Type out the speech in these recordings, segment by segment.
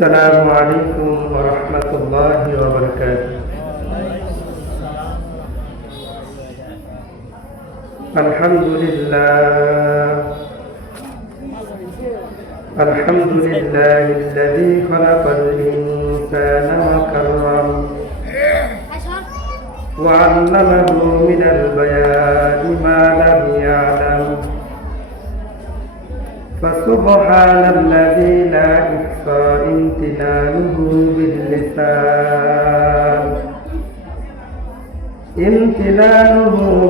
السلام عليكم ورحمة الله وبركاته. الحمد لله الذي خلق الإنسان وكرم وعلمه من البيان ما لم يعلم فسبحان الذي لا يحصى امتنانه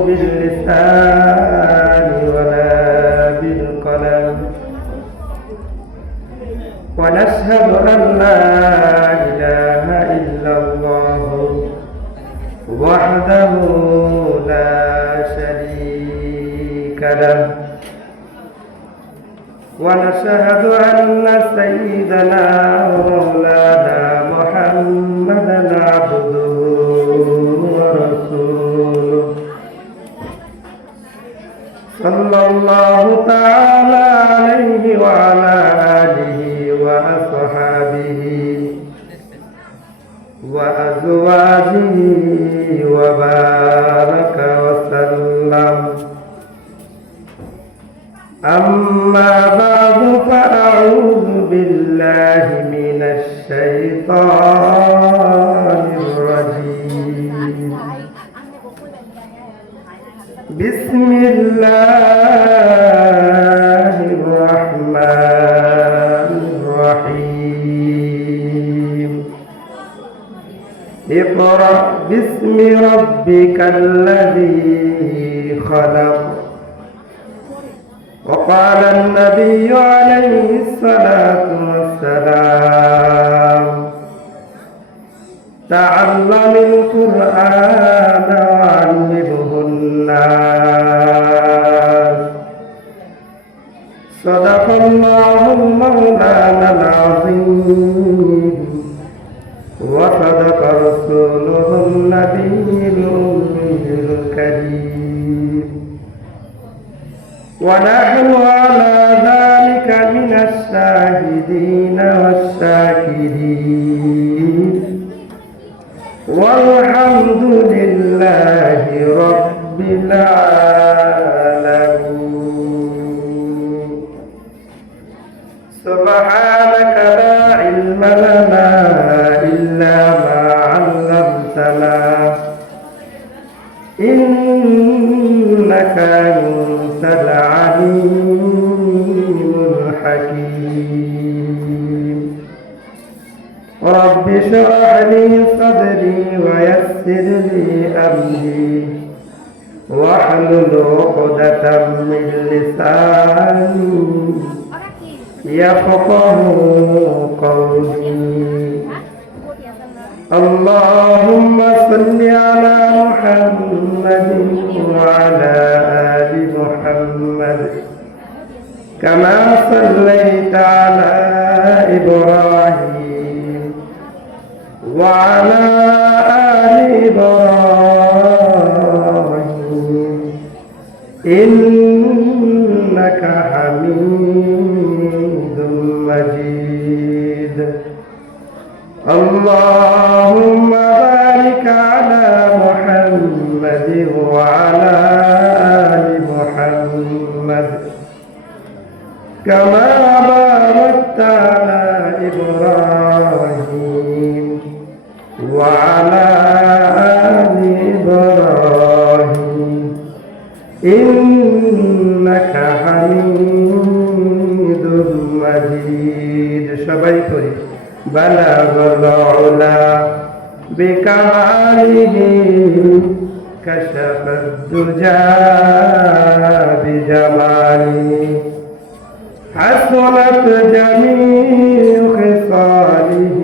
باللسان ولا بالقلم ونشهد أن لا إله إلا الله وحده لا شريك له ونشهد أن سيدنا ومولانا محمدا عبده ورسوله صلى الله تعالى عليه وعلى آله وأصحابه وأزواجه وبارك وسلم. أما بعد فأعوذ بالله من الشيطان الرجيم. بسم الله الرحمن الرحيم. اقرأ باسم ربك الذي خلق. وقال النبي عليه الصلاة والسلام تعلم القرآن وعلمه الناس. صدق الله مولانا العظيم وصدق رسوله النبي الأمي الكريم ونحن على ذلك من الشاهدين والشاكرين والحمد لله رب العالمين. سبحانك لا علم لنا إلا ما علمتنا إنك أنت العليم الحكيم. رب اشرح لي صدري ويسر لي أمري واحلل عقدة من لساني يفقه قولي. اللهم صل على محمد وعلى آل محمد كما صليت على إبراهيم وعلى آل إبراهيم إنك حميد مجيد. اللهم بارك على محمد وعلى آل محمد كما باركت على إبراهيم وعلى آل إبراهيم إنك حميد مجيد. সবাই করি بلغ العلا بكماله كشف الدجى بجماله حسنت جميع خصاله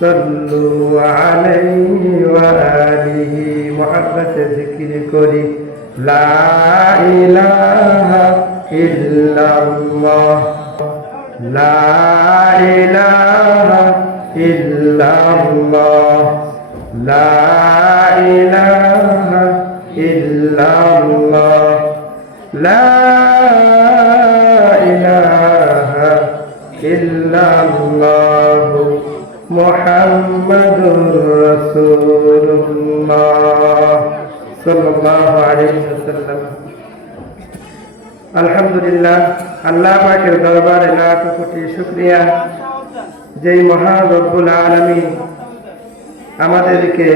صلوا عليه وآله. محبة ذكر كري لا إله إلا الله لا إله إلا الله لا إله إلا الله لا إله إلا الله ইল্লাল্লাহু মুহাম্মাদুর রাসূলুল্লাহ সাল্লাল্লাহু আলাইহি ওয়াসাল্লাম। আলহামদুলিল্লাহ, আল্লাহ পাকের দরবারে লাখ কোটি শুকরিয়া, যেই মহান রব্বুল আলামিন আমাদেরকে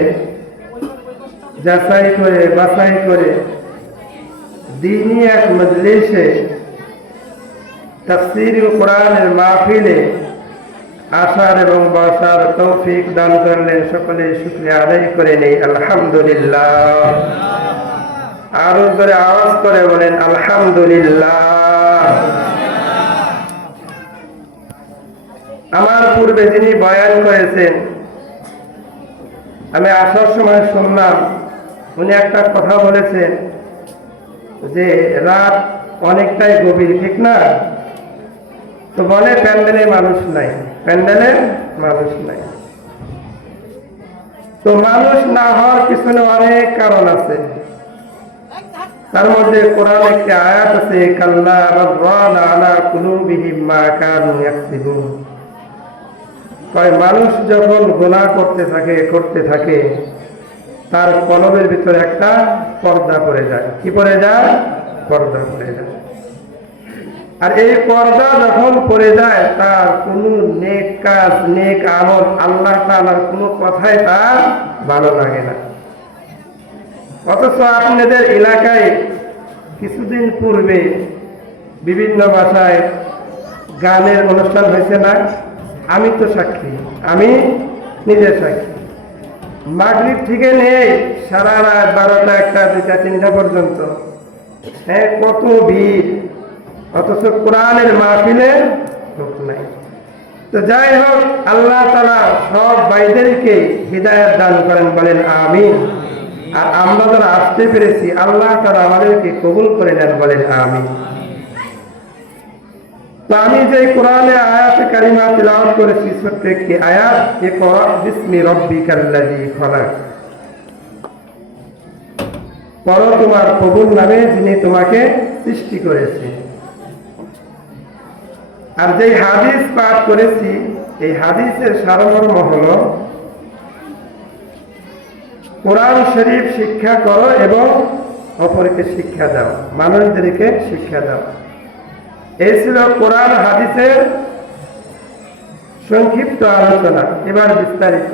যাচাই করে বাছাই করে দ্বীনি এক মজলিসে তাফসীরুল কোরআনের মাহফিলে আসার এবং বসার তৌফিক দান করলেন। সকলে শুকরিয়া আদায় করে নেই আলহামদুলিল্লাহ। আরো জোরে আওয়াজ করে বলেন আলহামদুলিল্লাহ। আমার পূর্বে যিনি বয়ান করেছেন, আমি আসার সময় শুনলাম উনি একটা কথা বলেছেন যে রাত অনেকটাই গভীর, ঠিক না? তো বলে প্যান্ডেলে মানুষ নাই, প্যান্ডেলে মানুষ নাই। তো মানুষ না হওয়ার পিছনে অনেক কারণ আছে। তার মধ্যে কোরআন একটি আয়াত আছে, কাল্লা রাব্বানা আলা কুলুবিহিম মা কানু ইয়াকসিবুন। কয় মানুষ যখন গুনাহ করতে থাকে তার কলবের ভিতরে একটা পর্দা পড়ে যায়। কি পড়ে যায়? পর্দা পড়ে যায়। আর এই পর্দা যখন পড়ে যায় তার কোনো নেক কাজ, নেক আমল, আল্লাহ তাআলার কোনো কথাই তার ভালো লাগে না। অথচ আপনাদের এলাকায় কিছুদিন পূর্বে বিভিন্ন ভাষায় গানের অনুষ্ঠান হয়েছে না? আমি তো সাক্ষী, আমি নিজে সাক্ষী। মাগরিব থেকে নেই সারা রাত 12টা, 1টা, 2টা, 3টা পর্যন্ত কত ভিড়, অথচ কোরআনের মাহফিলে লোক নাই। তো যাই হোক, আল্লাহ তাআলা সব ভাইদেরকে হিদায়াত দান করেন, বলেন আমিন। আর আমরা যারা আসতে পেরেছি আল্লাহ তাআলা আমাদেরকে কবুল করে নেন, বলেন আমিন। তো আমি যে কোরআনে আয়াতে কারিমা তিলাওয়াত করেছি, ছোট্ট একটি আয়াত, ইকরা বিসমি রাব্বিকাল্লাযী খলাক। পড়ো তোমার প্রভুর নামে যিনি তোমাকে সৃষ্টি করেছে। আর যেই হাদিস পাঠ করেছি, এই হাদিসের সারমর্ম হলো কোরআন শরীফ শিক্ষা করো এবং অপরকে শিক্ষা দাও, মানুষদেরকে শিক্ষা দাও। এই ছিল কোরআন হাদিসের সংক্ষিপ্ত আলোচনা। এবার বিস্তারিত।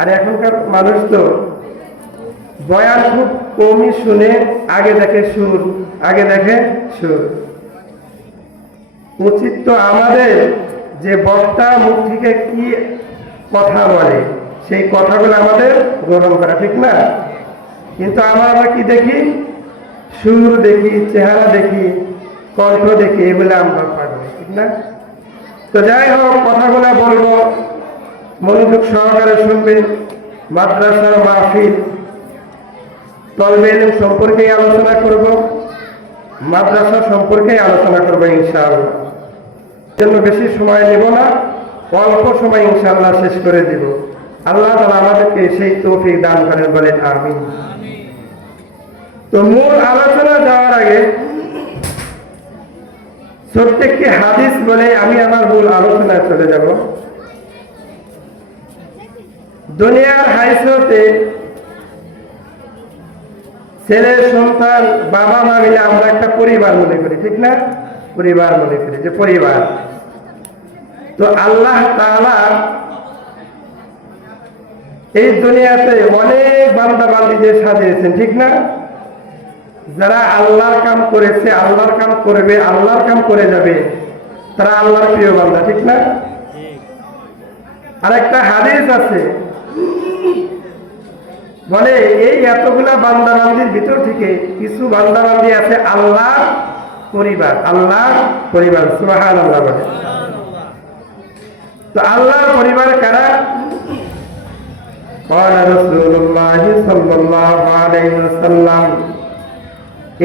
আর এখনকার মানুষ তো বয়ান খুব কমই শুনে, আগে দেখে সুর, আগে দেখে সুর। উচিত তো আমাদের যে বক্তা মুখ থেকে কি কথা বলে সেই কথাগুলো আমাদের গ্রহণ করা, ঠিক না? কিন্তু আমরা কি দেখি? সুর দেখি, চেহারা দেখি, কণ্ঠ দেখি, এগুলো আমরা পাবো, ঠিক না? তো যাই হোক, কথাগুলো বলবো, মনোযোগ সহকারে শুনবেন। মাদ্রাসার মাহফিল, তলবে ইলম সম্পর্কে আলোচনা করব, মাদ্রাসা সম্পর্কে আলোচনা করবো ইনশাআল্লাহ। জন্য বেশি সময় নেব না, অল্প সময় ইনশাআল্লাহ শেষ করে দিব। আল্লাহ তাআলা আমাদেরকে সেই তৌফিক দান করেন, বলেন আমিন। তো মূল আলোচনা যাওয়ার আগে ছোট্ট একটি হাদিস বলে আমি আমার মূল আলোচনায় চলে যাব। দুনিয়ার হাইসতে ছেলে সন্তান, বাবা মা মিলে আমরা একটা পরিবার মনে করি, ঠিক না? পরিবার মনে করি যে পরিবার। তো আল্লাহ তাআলা এই দুনিয়াতে অনেক বান্দা বান্দীদের সাজিয়েছেন, ঠিক না? যারা আল্লাহর কাম করেছে, আল্লাহর কাম করবে, আল্লাহর কাম করে যাবে, তারা আল্লাহর প্রিয় বান্দা, ঠিক না? আর একটা হাদিস আছে, বলে এই এতগুলা বান্দা বান্দির ভিতর থেকে কিছু বান্দা বান্দি আছে আল্লাহর পরিবার, আল্লাহর পরিবার। সুবহানাল্লাহ বলে। তো আল্লাহর পরিবার কারা? قال رسول الله صلى الله عليه وسلم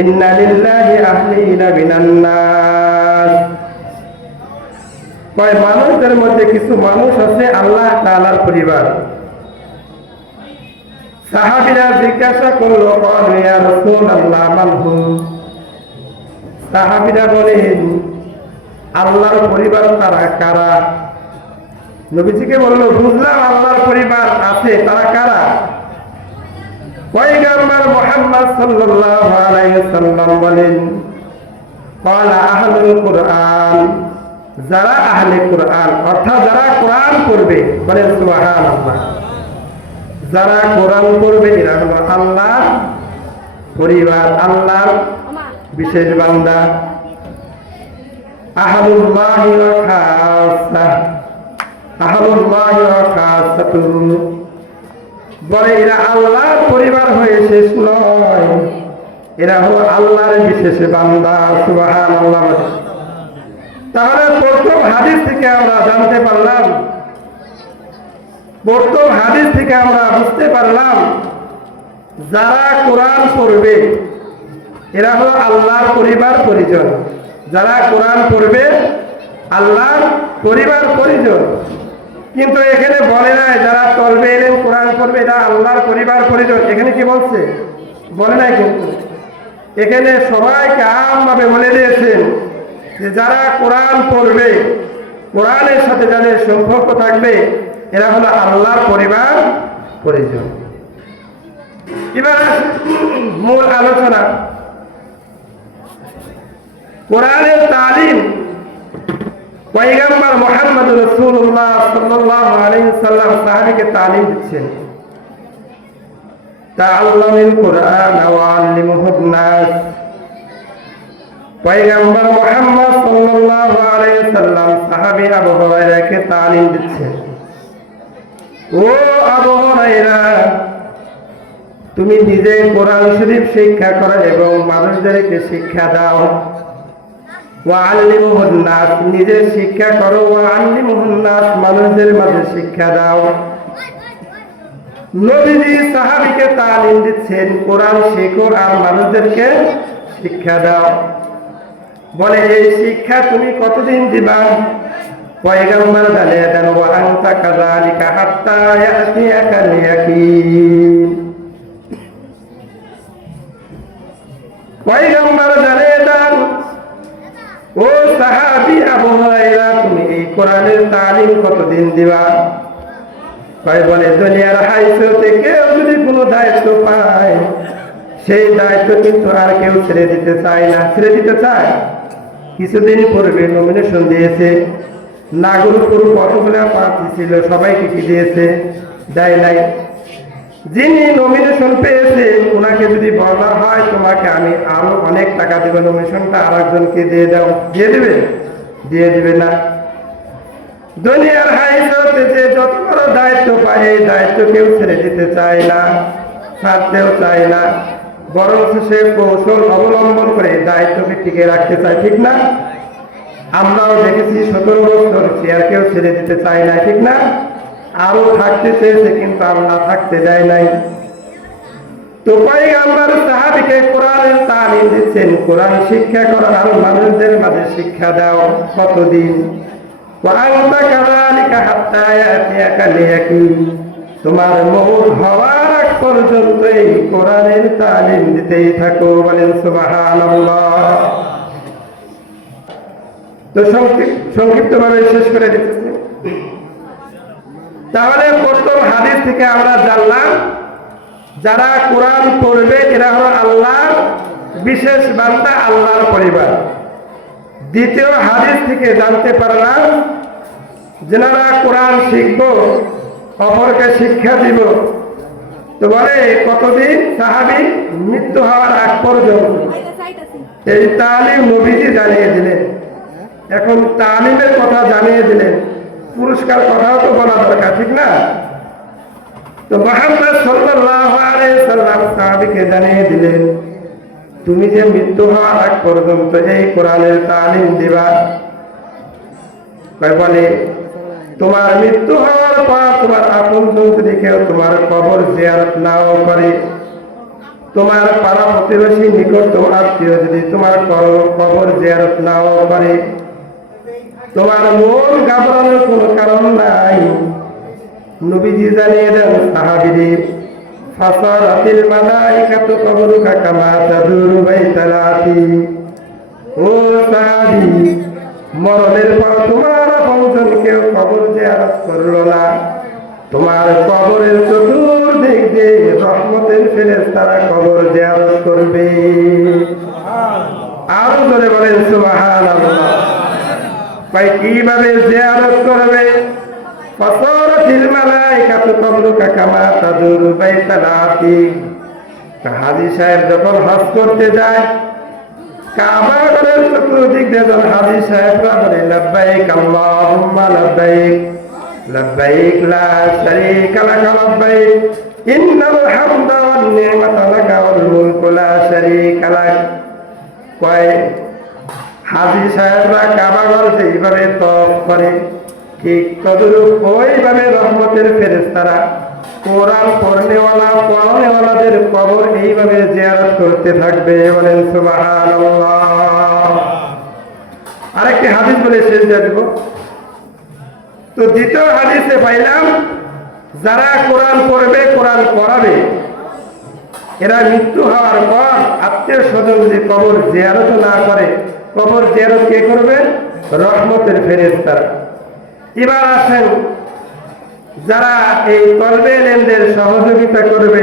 إن لله أهلين من الناس। কয় মানুষদের মধ্যে কিছু মানুষ আছে আল্লাহ তাআলার পরিবার। সাহাবীরা জিজ্ঞাসা করলো, ক্বালু ইয়া রাসূলুল্লাহ মান হুম? সাহাবীরা বলেন, আল্লাহর পরিবার তারা কারা? নবীজিকে বললো, বুঝলাম আল্লাহর পরিবার আছে, তারা কারা? পয়গম্বর মুহাম্মদ সাল্লাল্লাহু আলাইহি ওয়াসাল্লাম বলেন, ক্বালা আহলুল কুরআন, যারা আহলে কুরআন, অর্থাৎ যারা কোরআন পড়বে। বলেন সুবহানাল্লাহ। যারা কোরআন পড়বে এরা হলো আল্লাহর পরিবার, আল্লাহর বিশেষ বান্দা। আহলুল্লাহি ওয়া খাসসাহ, আহলুল্লাহি ওয়া খাসসাতুহু, বলে এরা আল্লাহর পরিবার হয়ে শেষ নয়, এরা হলো আল্লাহর বিশেষ বান্দা। সুবহানাল্লাহ। তাহলে প্রথম হাদিস থেকে আমরা জানতে পারলাম, প্রথম হাদিস থেকে আমরা বুঝতে পারলাম, যারা কোরআন পড়বে এরা হলো আল্লাহর পরিবার পরিজন। যারা কোরআন পড়বে আল্লাহর পরিবার পরিজন। কিন্তু এখানে বলে নাই যারা তলবে এলেন কোরআন পড়বে এরা আল্লাহর পরিবার পরিজন। এখানে কি বলছে? বলে নাই। কিন্তু এখানে সবাইকে আমভাবে বলে দিয়েছেন যে যারা কোরআন পড়বে, কোরআনের সাথে যাদের সম্পর্ক থাকবে এরা হলো আল্লাহর পরিবার পরিজন। এবার মূল আলোচনা, কোরআনের তালিম। পয়গম্বর মুহাম্মদ রাসূলুল্লাহ সাল্লাল্লাহু আলাইহি ওয়াসাল্লাম সাহাবীকে তালিম দিচ্ছেন, তাআল্লামুল কুরআন ওয়া আল্লিমুহুন নাস। পয়গম্বর মুহাম্মদ সাল্লাল্লাহু আলাইহি ওয়াসাল্লাম সাহাবী আবু হুরায়রাকে তালিম দিচ্ছেন, ও আবু হুরায়রা, তুমি নিজে কোরআন শরীফ শিক্ষা করো এবং মানুষদেরকে শিক্ষা দাও। ওয়া আল্লিমুহুন নাস, নিজে শিক্ষা করো, ওয়া আল্লিমুহুন নাস, মানুষদের মাঝে শিক্ষা দাও। নবীজি সাহাবীকে তালিম দিচ্ছেন, কোরআন শেখো আর মানুষদেরকে শিক্ষা দাও। বলে এই শিক্ষা তুমি কতদিন দিবা? পয়গম্বর জানিয়ে দেন, ওয়া আনতা কাযালিকা হাত্তা ইয়াতিয়াকাল ইয়াকিন। পয়গম্বর জানিয়ে দেন, ও সাহাবী আবু হুরায়রা, তুমি এই কোরআনের তালিম কতদিন দিবা? বলে দুনিয়ার হাইসতে কেউ যদি কোনো দায়িত্ব পায় সেই দায়িত্ব কিন্তু আর কেউ ছেড়ে দিতে চায় না। ছেড়ে দিতে চায়? কিছুদিন পূর্বে নমিনেশন দিয়েছে, নাগরপুর কতগুলো প্রার্থী ছিল, সবাইকে কি দিয়েছে? দেয় নাই। যিনি নমিনেশন পেয়েছে ওনাকে যদি বলা হয় তোমাকে আমি আরো অনেক টাকা দেবো, নমিনেশনটা আর একজনকে দিয়ে দাও, দিয়ে দেবে? দিয়ে দিবে না। দুনিয়ার হাইসতে যে যত বড় দায়িত্ব পায় এই দায়িত্ব কেউ ছেড়ে দিতে চায় না, ছাড়তেও চায় না, বরং সে কৌশল অবলম্বন করে দায়িত্বকে টিকে রাখতে চায়। ঠিক না? আমরাও দেখেছি 17 বছর চেয়ার কেউ ছেড়ে দিতে চায় না, ঠিক না? আরো থাকতে চেয়েছে কিন্তু আল্লাহ থাকতে দেয় নাই। তো পয়গম্বর সাহাবীকে কোরআনের তালিম দিচ্ছেন, কোরআন শিক্ষা করো আর মানুষদের মাঝে শিক্ষা দাও। কতদিন? ওয়া আনতা কাযালিকা হাত্তা ইয়াতিয়াকাল ইয়াকিন, তোমার মওত হওয়ার আগ পর্যন্ত এই কোরআনের তালিম দিতেই থাকো। বলেন সুবহানাল্লাহ। তো সংক্ষিপ্তভাবে শেষ করে দিতেছি। তাহলে প্রথম হাদিস থেকে আমরা জানলাম যারা কোরআন পড়বে এরা হলো আল্লাহর বিশেষ বান্দা, আল্লাহর পরিবার। দ্বিতীয় হাদিস থেকে জানতে পারলাম যারা কোরআন শিখব, অপরকে শিক্ষা দিব। তো বলে কতদিন? সাহাবী মৃত্যু হওয়ার আগ পর্যন্ত। এই তালিম নবীজি জানিয়ে দিলেন। এখন তালিমের কথা জানিয়ে দিলেন, পুরস্কার কথাও তো বলা দরকার, ঠিক না? তো মুহাম্মদ সাল্লাল্লাহু আলাইহি ওয়াসাল্লাম সাহাবীকে জানিয়ে দিলেন, তুমি যে মৃত্যু হওয়ার আগ পর্যন্ত এই কোরআনের তালিম দিবা। বলে তোমার মৃত্যু হওয়ার পর তোমার আপনজন যদি কেউ তোমার কবর জিয়ারত নাও করে, তোমার পাড়া প্রতিবেশী নিকটতম আত্মীয় যদি তোমার কবর জিয়ারত নাও করে, তোমার মন ঘাবড়ানোর কোনো কারণ নাই। নবীজি জানিয়ে দেন সাহাবীদের, ফাসারাতিল মালাইকাতু কবরুকা কামা তাদুরু বাইতালাতি, ও সাহাবী, মরণের পর তোমার আপনজন কেউ কবর জিয়ারত করলো না, তোমার কবরের চতুর্দিক দিয়ে রহমতের ফেরেশতারা কবর জিয়ারত করবে। আরো জোরে বলেন সুবহানাল্লাহ। ভাই কিভাবে জিয়ারত করবে? ফাসারাতিল মালাইকাতু তামলুকা কামা তাদুরু বাইতাল আতীক। হাজী সাহেব যখন হজ করতে যায়, কাবা ঘরের চতুর্দিক দিয়ে যখন হাজী সাহেবরা বলে লাব্বাইক আল্লাহুম্মা লাব্বাইক লাব্বাইক লা শারীকা লাকা লাব্বাইক ইন্নাল হামদা ওয়ান নি'মাতা লাকা ওয়াল মুলকু লা শারীকা লাক। কয় হাজী সাহেবরা কাবা ঘর যেইভাবে তওয়াফ করে, ঠিক তদরূপ ওইভাবে রহমতের ফেরেশতারা কোরআন পড়নেওয়ালাদের কবর এইভাবে জিয়ারত করতে থাকবে। বলেন সুবহানাল্লাহ। আরেকটি হাদিস বলে শেষ দিয়ে দেব। তো দ্বিতীয় হাদিসে পাইলাম, যারা কোরআন পড়বে, কোরআন পড়াবে, এরা মৃত্যু হওয়ার পর আত্মীয় স্বজন যে কবর জিয়ারত না করে, কবর জিয়ারত কে করবে? রহমতের ফেরেশতারা। এবার আসেন, যারা এই তলবে ইলমের সহযোগিতা করবে,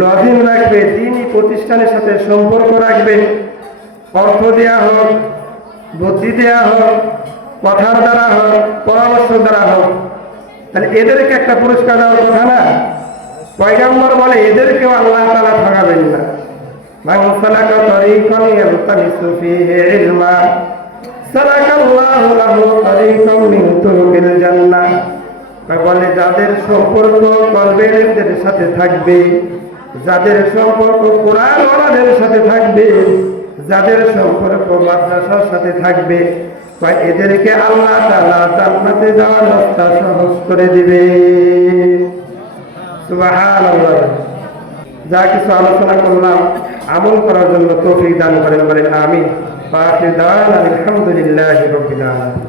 লজিম রাখবে, দ্বীনি প্রতিষ্ঠানের সাথে সম্পর্ক রাখবে, অর্থ দেয়া হোক, বুদ্ধি দেয়া হোক, কথার দ্বারা হোক, পরামর্শ দ্বারা হোক, তাহলে এদেরকে একটা পুরস্কার দেওয়ার কথা না? পয়গম্বর বলে এদেরকেও আল্লাহ তাআলা ঠকাবেন না। মান সালাকা তরিকান ইয়ালতামিসু ফীহি ইলমা সালাকাল্লাহু লাহু তরিকাম মিন তুরুকিল জান্নাহ। বলে যাদের সম্পর্ক কলবের সাথে থাকবে, যাদের সম্পর্ক কোরআন ওয়ালাদের সাথে থাকবে, যাদের সম্পর্ক মাদ্রাসার সাথে থাকবে, এদেরকে আল্লাহ তাআলা জান্নাতে যাওয়ার রাস্তা সহজ করে দিবে। সুবহানাল্লাহ। যা কিছু আলোচনা করলাম আমল করার জন্য তৌফিক দান করেন, বলেন আমিন। আলহামদুলিল্লাহি রাব্বিল আলামিন।